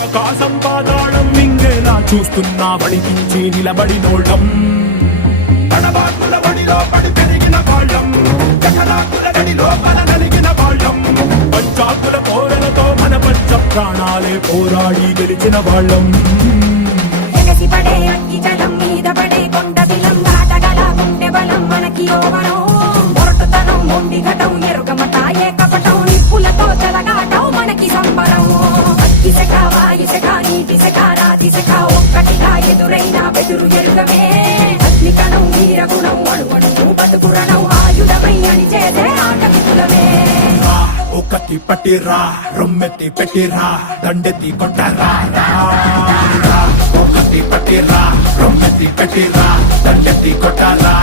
ఆకాశం పాతాళం మింగేలా చూస్తున్నా వడికించి నిలబడినోళ్ళం తడబాకుల వడిలో పడి పెరిగిన వాళ్ళం జఠరాకుల గడిలో మన నలిగిన వాళ్ళం పంచాకుల కోరలతో మన పంచ ప్రాణాలే పోరాడి గెలిచిన వాళ్ళం పడే అగ్గి జలం మీద పడే కొండ దిలం దాటగల గుండె బలం మనకి ఓవరం మొరటుతనం మొండి ఘటం ఎరుగమట ఏకపటం నిప్పులతో చెలగాటం మనకి సంబరం అగ్గి శక వాయు శక నీటి శక రాతి శక ఒక్కటిగా ఎదురైన బెదురు ఎరుగమే అగ్ని కణం వీర గుణం అణువణు బతుకురణం ఆయుధమై అని చేసే ఆటవికులమే ఒకటి పట్టిరా రొమ్మెత్తి పెట్టిరా దండెత్తి కొట్టరా ఒకటి పట్టిరా రొమ్మెత్తి పెట్టిరా దండెత్తి కొట్టరా